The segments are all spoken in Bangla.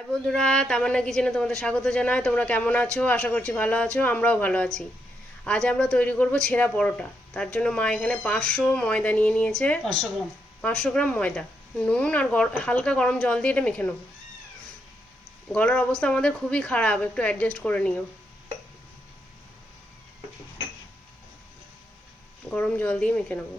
হাই বন্ধুরা তামান্না কিচেনে তোমাদের স্বাগত জানাই। তোমরা কেমন আছো? আশা করছি ভালো আছো আমরাও ভালো আছি। আজ আমরা তৈরি করব ছেঁড়া পরোটা। তার জন্য মা এখানে পাঁচশো ময়দা নিয়ে নিয়েছে। পাঁচশো গ্রাম। পাঁচশো গ্রাম ময়দা। নুন আর হালকা গরম জল দিয়ে এটা মেখে নেব গলার অবস্থা আমাদের খুবই খারাপ একটু অ্যাডজাস্ট করে নিও। গরম জল দিয়ে মেখে নেব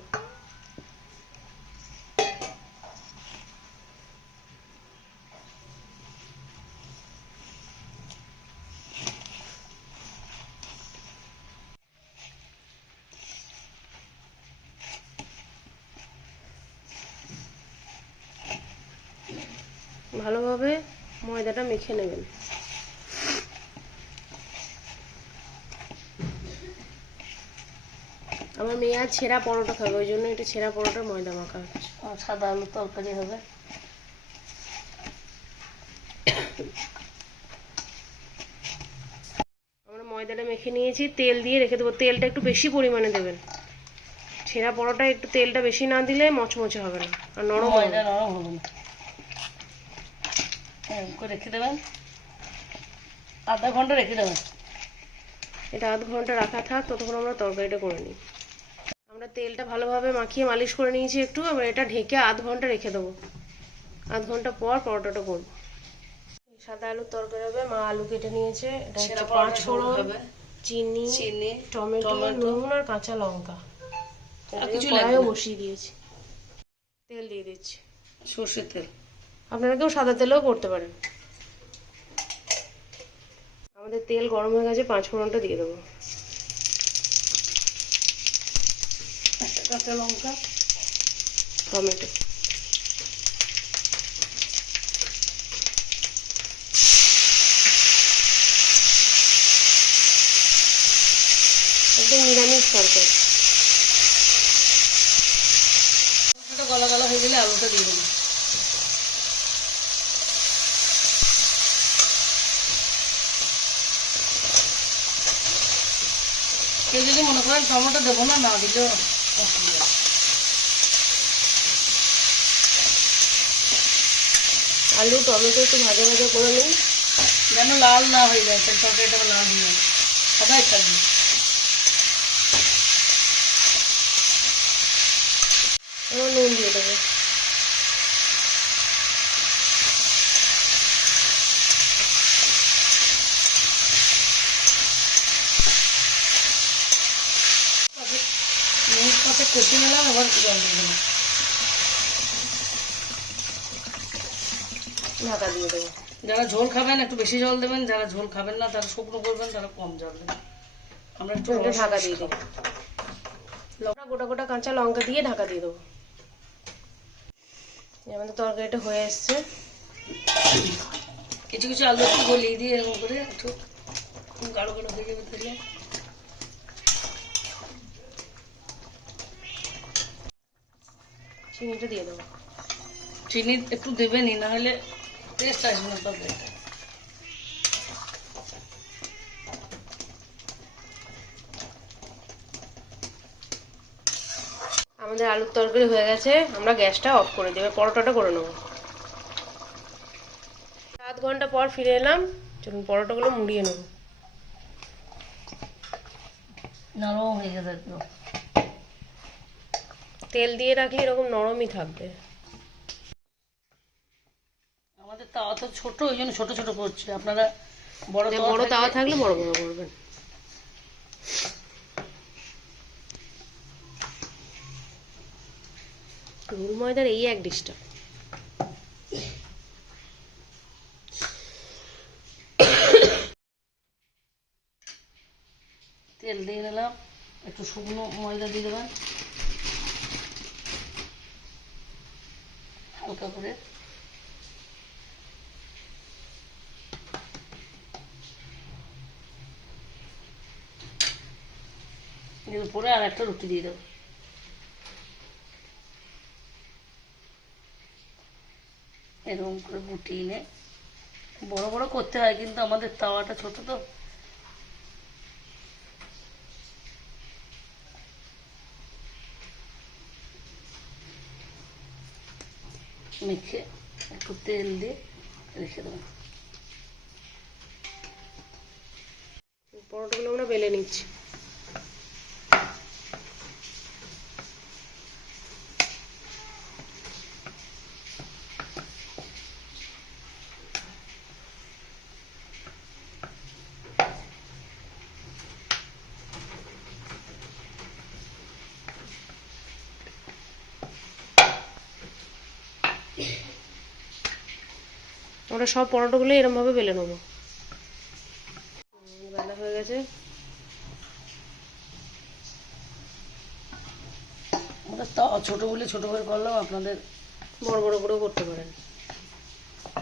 ভালোভাবে ময়দাটা মেখে নেবেন। আমার মেয়ে আর ছেঁড়া পরোটা খাবে ওই জন্য এটা ছেঁড়া পরোটার ময়দা মাখা হচ্ছে। সাদা আলু তরকারি হবে। আমরা ময়দাটা মেখে নিয়েছি তেল দিয়ে রেখে দেবো। তেলটা একটু বেশি পরিমাণে দেবেন। ছেঁড়া পরোটা একটু তেলটা বেশি না দিলে মচমচে হবে না আর নরম হবে। ময়দা নরম হবে না। রেখে দেবেন। আধা ঘণ্টা রেখে দেবেন। এটা আধ ঘণ্টা রাখা থাক ততক্ষণ আমরা তরকারিটা করে নিই। আমরা তেলটা ভালোভাবে মাখিয়ে মালিশ করে নিয়েছি একটু এবার এটা ঢেকে আধ ঘণ্টা রেখে দেবো। আধ ঘণ্টা পর পরোটাটা করব। সাদা আলুর তরকারি হবে মা আলু কেটে নিয়েছে। এটা হচ্ছে পাঁচ ফোড়ন চিনি চিনি টমেটো। নুন আর কাঁচা লঙ্কা। আর কিছু। বসিয়ে দিয়েছি। তেল দিয়ে দিচ্ছি। সর্ষের তেল। আপনারা কেউ সাদা তেলেও করতে পারেন। আমাদের তেল গরম হয়ে গেছে পাঁচ ফোড়নটা দিয়ে দেবো। কাঁচা লঙ্কা। টমেটো। একদম নিরামিষ তরকারি। গলা গলা হয়ে গেলে আলুটা দিয়ে দেবো। কেউ যদি মনে করেন টমেটো দেবো না না দিলেও অসুবিধা। আলু টমেটো একটু ভাজা ভাজা করে নিই যেন লাল না হয়ে যায় তরকারিটা লাল হয়ে যায়। সবাই থাকবে নুন দিয়ে দেবো। পাশে কষি নিলাম এবার জল দিয়ে দেবো। ঢাকা দিয়ে দেবো। যারা ঝোল খাবেন একটু বেশি জল দেবেন যারা ঝোল খাবেন না তারা শুকনো করবেন তারা কম জল দেবেন। আমরা একটু ঢাকা দিয়ে। দেবো। লঙ্কা গোটা গোটা কাঁচা লঙ্কা দিয়ে ঢাকা দিয়ে দেবো। আমাদের তরকারিটা হয়ে এসছে। কিছু কিছু আলু একটু গলিয়ে দিয়ে এরকম করে একটু গাঢ় গাঢ় হয়ে যাবে তাহলে চিনিটা দিয়ে দেবো। চিনি একটু দেবেনই না হলে টেস্ট আসবে না তরকারিটা আমাদের আলুর তরকারি হয়ে গেছে আমরা গ্যাসটা অফ করে দেবে পরোটাটা করে নেব। সাত ঘণ্টা পর ফিরে এলাম চলুন পরোটাগুলো মুড়িয়ে নেব। নরম হয়ে গেছে তেল দিয়ে রাখলে এরকম নরমই থাকবে। আমাদের তাওয়া তো ছোট ওই জন্য ছোট ছোট করছি। আপনারা বড় তাওয়া বড় থাকলে- তাওয়া থাকলে বড় বড় করবেন। ময়দার এই এক ডিশটা। তেল দিয়ে নিলাম একটু শুকনো ময়দা দিয়ে দেবেন। হালকা করে? উপরে আর একটা রুটি দিয়ে দেবো এরকম করে গুটিয়ে নে। বড় বড় করতে হয় কিন্তু আমাদের তাওয়াটা ছোট তো। মেখে একটু তেল দিয়ে রেখে দেবো। পরোটাগুলো আমরা বেলে নিচ্ছি। আমরা সব পরোটাগুলো এরকম ভাবে বেলে নেব। বেলা হয়ে গেছে। আমরা ছোটো বলে ছোটো করে করলাম আপনাদের বড় বড় করেও করতে পারেন।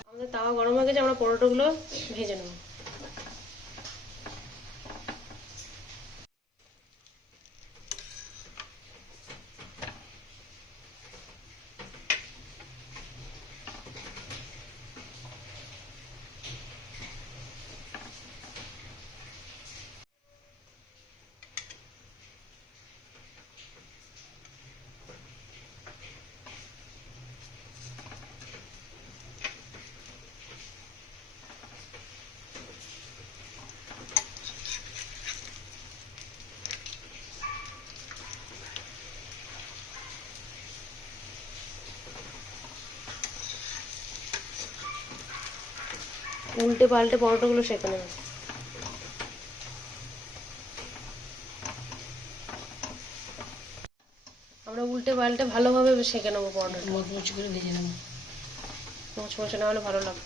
আমাদের তাওয়া গরম হয়ে গেছে আমরা পরোটাগুলো ভেজে নেব। উল্টে পাল্টে পরোটাগুলো সেঁকে নেব আমরা উল্টে পাল্টে ভালোভাবে সেঁকে নেব পরোটা মচমচি করে ভেজে নেব। মচমচে না হলে ভালো লাগবে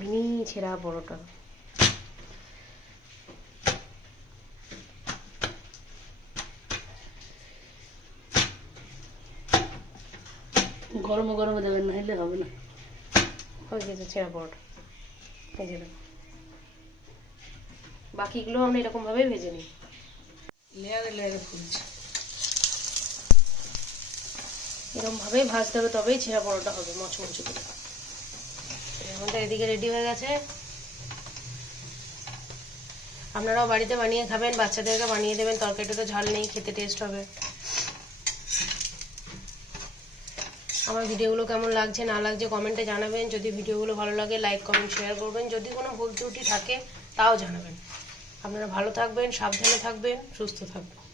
মিনি ছেঁড়া পরোটা গরম গরম দেবেন না হলে হবে না। হয়ে গেছে ছেঁড়া পরোটা ভেজে নেব বাকিগুলো আমরা এরকম ভাবে ভেজে নিই। লেয়ারে লেয়ারে ফুলছে। এরকম ভাবেই ভাজতে হবে তবেই ছেঁড়া পরোটা হবে মচমচে করে। আমাদের এদিকে রেডি হয়ে গেছে। আপনারাও বাড়িতে বানিয়ে খাবেন, বাচ্চাদেরকে বানিয়ে দেবেন তরকারিটা তো ঝাল নেই, খেতে টেস্ট হবে। আমার ভিডিওগুলো কেমন লাগছে, না লাগছে কমেন্টে জানাবেন। যদি ভিডিওগুলো ভালো লাগে লাইক কমেন্ট শেয়ার করবেন। যদি কোনো ভুল ত্রুটি থাকে, তাও জানাবেন। আপনারা ভালো থাকবেন, সাবধানে থাকবেন, সুস্থ থাকবেন।